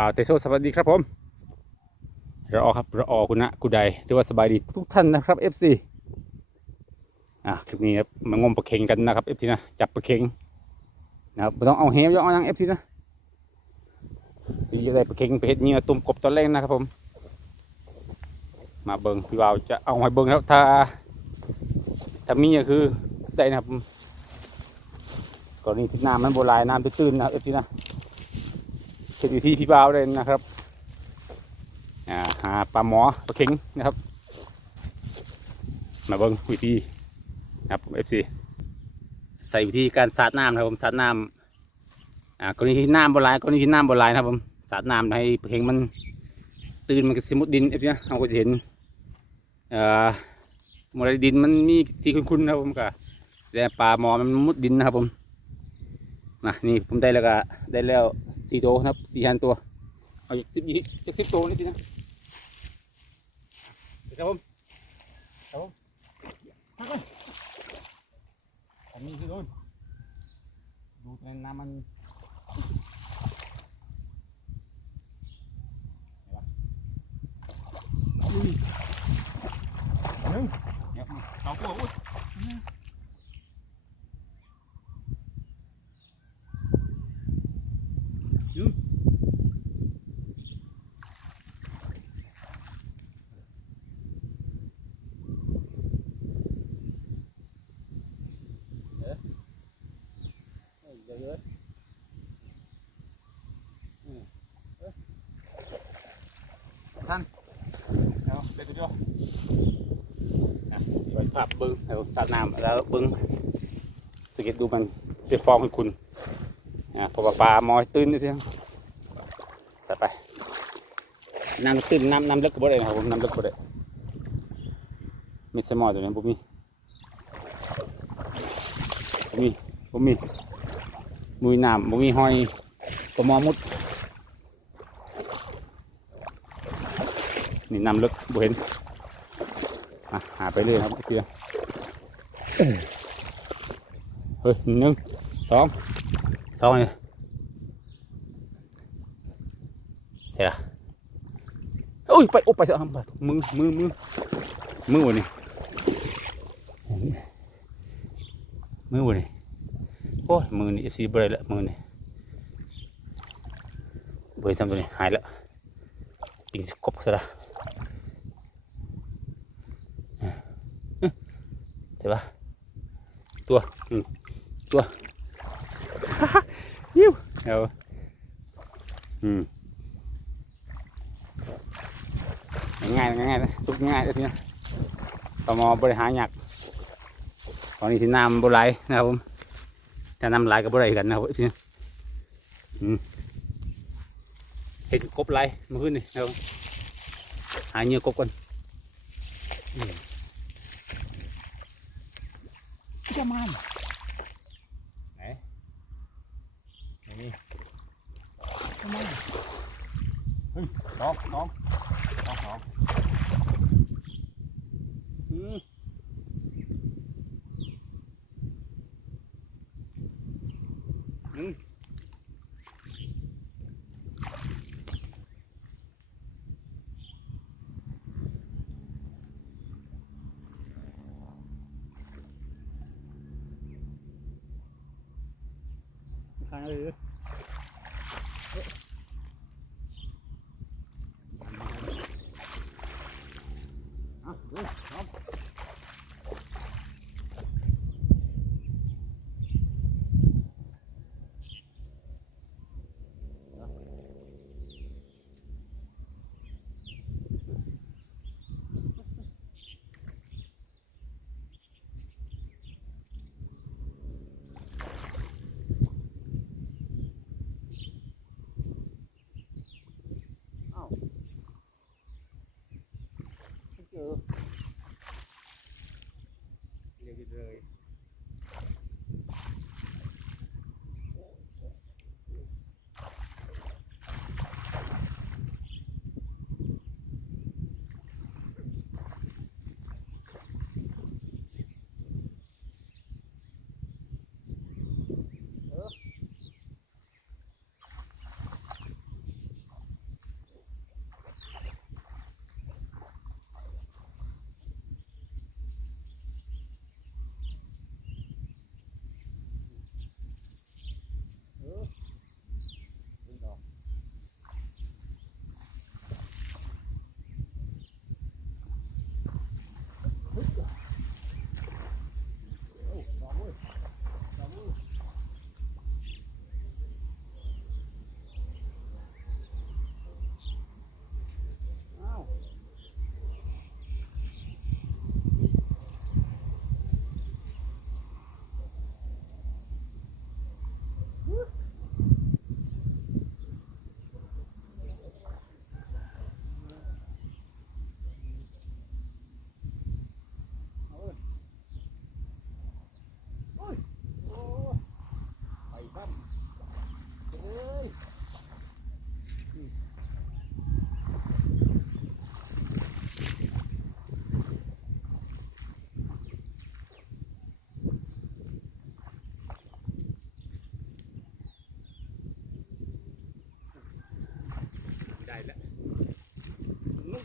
บ่าวเตโซสวัสดีครับผมรออครับรออคุณนะกูใดหรือว่าสบายดีทุกท่านนะครับ FC อะคลิปนี้ครับมางมปลาเค็งกันนะครับ FC นะจับปลาเค็งนะครับไม่ต้องเอาเฮมต้องเอายัง FC นะพี่จะได้ปลาเค็งไปเฮ็ดเหงื่อตุ่มกบตอนแรกนะครับผม มาเบิงพี่บ่าวจะเอาให้เบิงครับถ้าถ้ามีก็คือได้นะครับกรณีที่น้ำมันโบราณน้ำตื้นๆนะครับ FC นะ เห็นอยู่ที่พี่บ่าวเลยนะครับอ่าหาปลาหมอปลาเข็งนะครับ มาเบิ้งวิธีนะครับผมเอฟซีใส่วิธีการสาดน้ำนะครับผมสาดน้ำอ่ากรณีที่น้ำโบราณกรณีที่น้ำโบราณนะครับผมสาดน้ำให้ปลาเข็งมันตื่นมันก็สมุดดินเอฟซีนะเราก็จะเห็นอ่อโมเลดินมันมีสีขุ่นๆนะครับผมก็แสดงปลาหมอมันมุดดินนะครับผมนะนี่ผมได้แล้วก็ได้แล้ว สี่ตัวนะครับสี่หันตัว เอาอีกสิบยี่สิบสิบตัวนี่สินะครับผมครับผมพักเลยอันนี้คือโดนดูแต่น้ำมันอุ้ยหนึ่งเนี่ยสองตัวอุ้ย เยอะท่านเอาเด็ดตัว เปิดภาพบึ้งเอาสาดน้ำแล้วบึ้งสเก็ตดูมันเป็นฟองให้คุณอ่าเพราะว่าปลามอยตื้นนิดเดียวใส่ไปน้ำตื้นน้ำน้ำลึกก็บ่ได้นะครับผมน้ำลึกก็ได้มีสมอตัวนี้ผมมีผมมีผมมีมุยน้ำบ่มีหอยกระมอมุดนี่น้ำลึกบ่เห็น อะหาไปเรื่อยครับเพื่อนเฮ้ยหนึ่งสองสองเลยเสร็จละโอ้ยไปโอ้ไปเถอะมือมือมือมือวะนี่มือวะนี่โอ้ยมือนี่ซีเบรละมือนี่เบยทำตัวนี้หายแล้วปิงสกบซะละ ใช่ปะตัวอืมตัวยิ้วเอาอืมง่ายๆง่ายๆนะสุกง่ายเลยทีนี้ปลาหมอบริหารหยักตอนนี้ที่น้ำโบราณนะครับผมถ้านำลายกับอะไรกันนะครับพี่อืมเห็นกบลายมาขึ้นนี่นะครับหาเหยื่อกบกันอืม จะมาไหนนี่จะมาเฮ้ยน้องน้องน้องน้องอืมท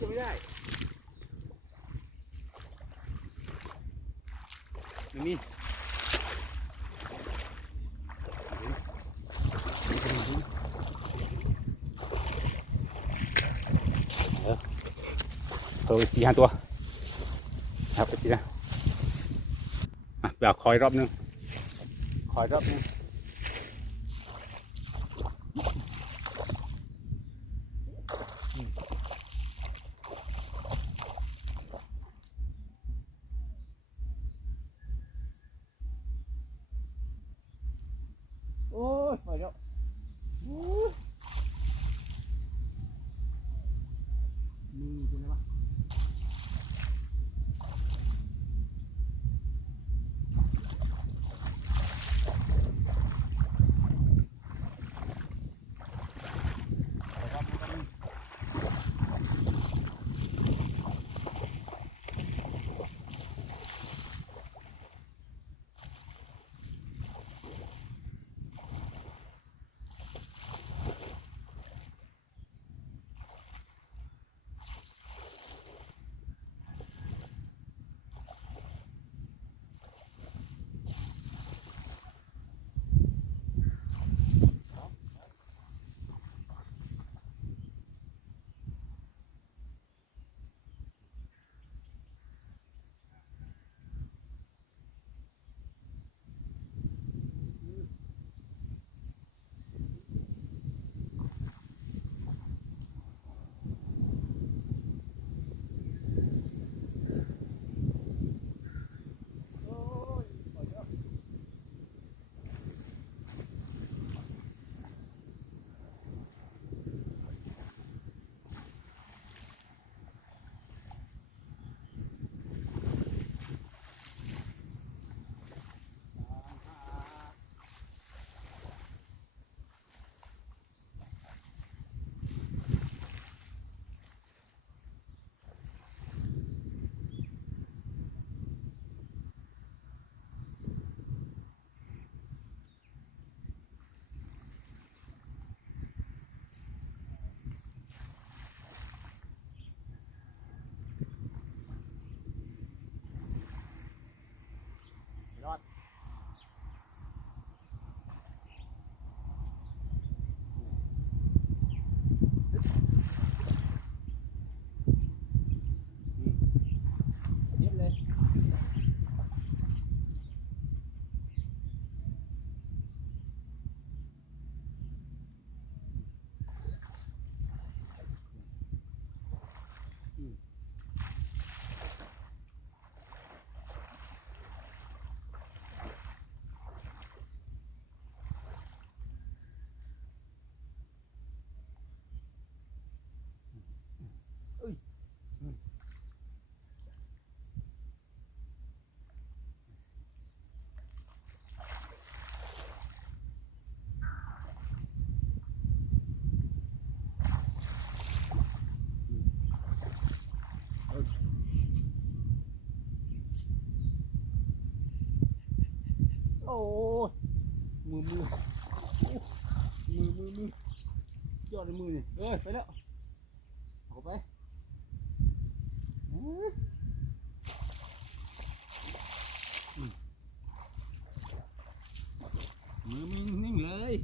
จะไม่ได้นี่นี่เออตัวสี่ห้าตัวครับไปสินะอะเดี๋ยวคอยรอบนึงคอยรอบนึง มือมือมือมือมือยอดในมือนี่เอ้ยไปแล้วเอาไปเอ้ยอืมมือไม่นิ่งเลย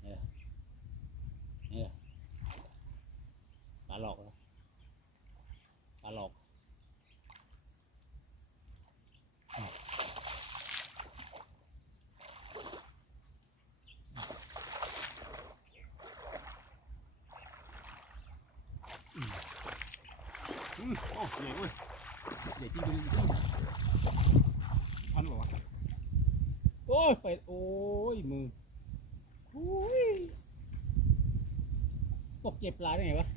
เออเออปลาหลอกเหรอปลาหลอก อืมโอ้ ใหญ่เว้ยใหญ่จริงจริงพันบอว่าโอ้ยไปโอ้ยมือโอ้ยตกเจ็บปลาได้ไงวะ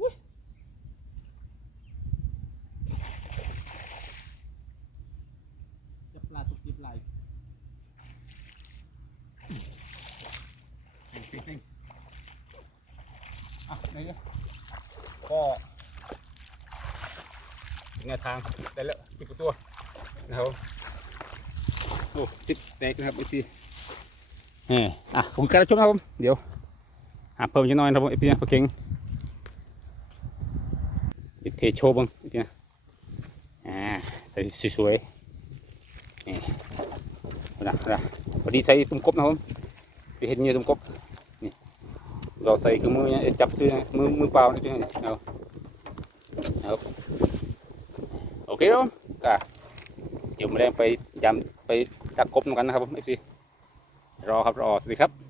อุ๊ยจับปลาตกเจ็บปลเป่งเป่งอะไหนเนี่ยก็ แนวทางได้แล้วสิบกว่าตัวนะครับโอ้ติดแตกนะครับไอซีเอออะผมการรับชมนะครับผมเดี๋ยวหาเพิ่มจักหน้อยนะครับผมเอฟซีนะปลาเค็งติดเทโชว์บ้างเอฟซีนะอ่าใส่สวยๆนี่นะนะพอดีใส่ตุ้มกบนะครับผมไปเห็นเงี้ยตุ้มกบนี่เราใส่เครื่องมือเนี่ยจับซื้อนะมือมือเปล่านี่เอาเอา โอเคครับผมก็เดี๋ยวมาแรงไปยำไปดักกบกันนะครับผมเอฟซีรอครับรอสวัสดีครับ